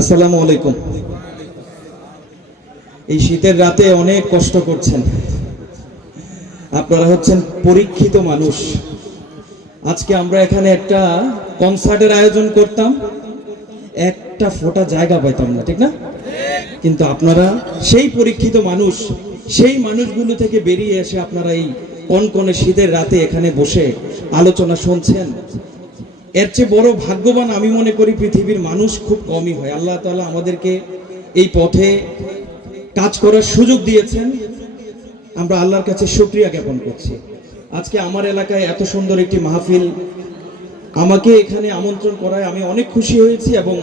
আসসালামু আলাইকুম। এই শীতের রাতে অনেক কষ্ট করছেন, আপনারা হচ্ছেন পরীক্ষিত মানুষ। আজকে আমরা এখানে একটা কনসার্টের আয়োজন করতাম, একটা ফোঁটা জায়গা পাইতাম না, ঠিক না? কিন্তু আপনারা সেই পরীক্ষিত মানুষ, সেই মানুষগুলো থেকে বেরিয়ে এসে আপনারা এই কনকনে শীতের রাতে এখানে বসে আলোচনা শুনছেন। এর চেয়ে বড় ভাগ্যবান আমি মনে করি পৃথিবীর মানুষ খুব কমই হয়। আল্লাহ তাআলা আমাদেরকে এই পথে কাজ করার সুযোগ দিয়েছেন, আমরা আল্লাহর কাছে শুকরিয়া জ্ঞাপন করছি। আজকে আমার এলাকায় এত সুন্দর একটি মাহফিল আমাকে এখানে আমন্ত্রণ করায় আমি অনেক খুশি হয়েছি এবং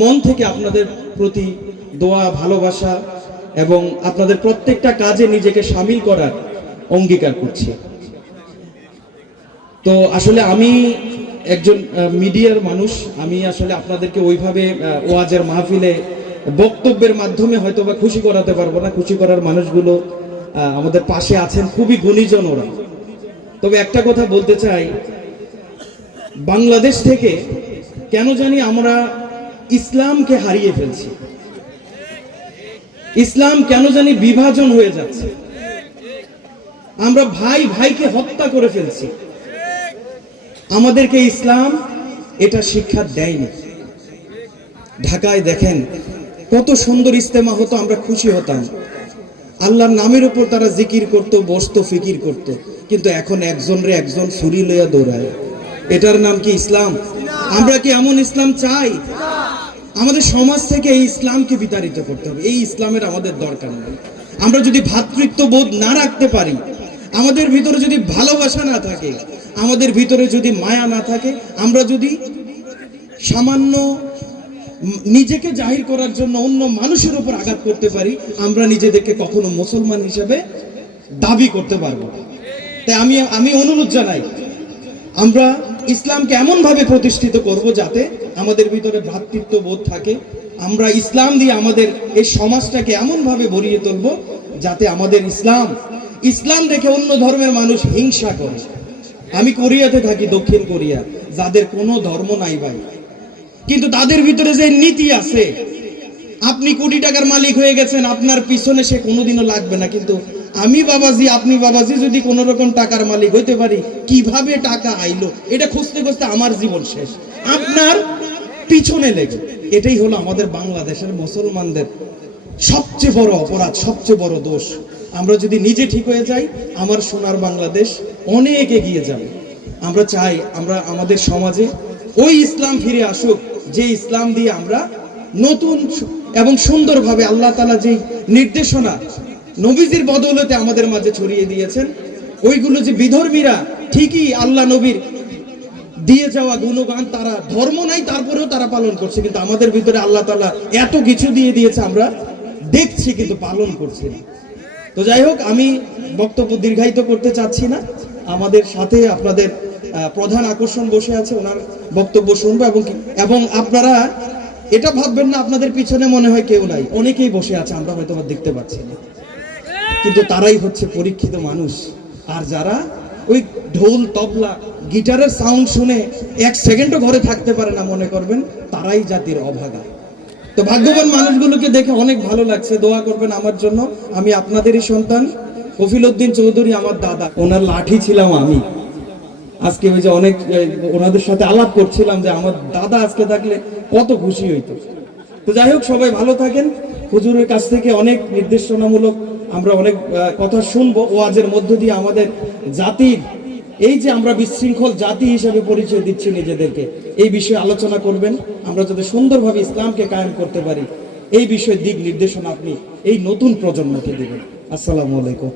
মন থেকে আপনাদের প্রতি দোয়া, ভালোবাসা এবং আপনাদের প্রত্যেকটা কাজে নিজেকে শামিল করার অঙ্গীকার করছি। তো আসলে আমি একজন মিডিয়ার মানুষ, আমি আসলে আপনাদেরকে ওইভাবে ওয়াজের মাহফিলে বক্তব্যের মাধ্যমে হয়তো বা খুশি করাতে পারবো না। খুশি করার মানুষগুলো আমাদের পাশে আছেন, খুবই গুণীজন ওরা। তবে একটা কথা বলতে চাই, বাংলাদেশ থেকে কেন জানি আমরা ইসলামকে হারিয়ে ফেলছি। ইসলাম কেন জানি বিভাজন হয়ে যাচ্ছে, আমরা ভাই ভাইকে হত্যা করে ফেলছি। আমাদেরকে ইসলাম এটা শিক্ষা দেয়নি। ঢাকায় দেখেন কত সুন্দর ইস্তেমা হতো, আমরা খুশি হতাম, আল্লাহর নামের উপর তারা জিকির করত, বসতো, ফিকির করত। কিন্তু এখন একজনরে একজন ছুরি লইয়া দৌড়ায়, এটার নাম কি ইসলাম? আমরা কি এমন ইসলাম চাই? আমাদের সমাজ থেকে এই ইসলামকে বিতাড়িত করতে হবে। এই ইসলামের আমাদের দরকার নেই। আমরা যদি ভ্রাতৃত্ববোধ না রাখতে পারি, আমাদের ভিতরে যদি ভালোবাসা না থাকে, আমাদের ভিতরে যদি মায়া না থাকে, আমরা যদি সামান্য নিজেকে জাহির করার জন্য অন্য মানুষের উপর আঘাত করতে পারি, আমরা নিজেদেরকে কখনো মুসলমান হিসেবে দাবি করতে পারবো না। তাই আমি অনুরোধ জানাই, আমরা ইসলামকে এমন ভাবে প্রতিষ্ঠিত করব যাতে আমাদের ভিতরে ভ্রাতৃত্ববোধ থাকে। আমরা ইসলাম দিয়ে আমাদের এই সমাজটাকে এমন ভাবে ভরিয়ে তুলব যাতে আমাদের ইসলাম দেখে অন্য ধর্মের মানুষ হিংসা করে। আমি কোরিয়াতে থাকি, দক্ষিণ কোরিয়া, যাদের কোনো ধর্ম নাই ভাই, কিন্তু তাদের ভিতরে যে নীতি আছে, আপনি কোটি টাকার মালিক হয়ে গেছেন, আপনার পিছনে সে কোনোদিনও লাগবে না। কিন্তু আমি বাবাজি, আপনি বাবাজি যদি কোনো রকম টাকার মালিক হইতে পারি, কিভাবে টাকা আইলো এটা খুঁজতে খুঁজতে আমার জীবন শেষ, আপনার পিছনে লেগে। এটাই হলো আমাদের বাংলাদেশের মুসলমানদের সবচেয়ে বড় অপরাধ, সবচেয়ে বড় দোষ। আমরা যদি নিজে ঠিক হয়ে যাই, আমার সোনার বাংলাদেশ অনেক এগিয়ে যাবে। আমরা চাই আমরা আমাদের সমাজে ওই ইসলাম ফিরে আসুক, যে ইসলাম দিয়ে আমরা নতুন এবং সুন্দরভাবে আল্লাহ তাআলা যেই নির্দেশনা নবীজির বদৌলতে আমাদের মাঝে ছড়িয়ে দিয়েছেন, ওইগুলো যে বিধর্মীরা ঠিকই আল্লাহ নবীর দিয়ে যাওয়া গুণগান, তারা ধর্ম নাই তারপরেও তারা পালন করছে, কিন্তু আমাদের ভিতরে আল্লাহ তাআলা এত কিছু দিয়ে দিয়েছে, আমরা দেখছি কিন্তু পালন করছি না। তো যাই হোক, আমি বক্তব্য দীর্ঘায়িত করতে চাচ্ছি না। আমাদের সাথে আপনাদের প্রধান আকর্ষণ বসে আছে, ওনার বক্তব্য শুনবো। এবং আপনারা এটা ভাববেন না আপনাদের পিছনে মনে হয় কেউ নাই, অনেকেই বসে আছে, আমরা হয়তো দেখতে পাচ্ছি না, কিন্তু তারাই হচ্ছে পরীক্ষিত মানুষ। আর যারা ওই ঢোল, তবলা, গিটারের সাউন্ড শুনে এক সেকেন্ডও ঘরে থাকতে পারে না, মনে করবেন তারাই জাতির অভাগা। তো ভাগ্যবান মানুষগুলোকে দেখে অনেক ভালো লাগছে। দোয়া করবেন আমার জন্য। আমি আপনাদেরই সন্তান, কফিল উদ্দিন চৌধুরী আমার দাদা, ওনার লাঠি ছিলাম আমি। আজকে ওই যে অনেক ওনাদের সাথে আলাপ করছিলাম যে আমার দাদা আজকে থাকলে কত খুশি হইতো। তো যাই হোক, সবাই ভালো থাকেন। হুজুরের কাছ থেকে অনেক নির্দেশনামূলক আমরা অনেক কথা শুনবো। ওয়াজের মধ্য দিয়ে আমাদের জাতির এই যে আমরা বিশৃঙ্খল জাতি হিসেবে পরিচয় দিচ্ছি নিজেদেরকে, এই বিষয়ে আলোচনা করবেন। আমরা যাতে সুন্দরভাবে ইসলামকে কায়েম করতে পারি, এই বিষয়ে দিক নির্দেশনা আপনি এই নতুন প্রজন্মকে দিবেন। আসসালামু আলাইকুম।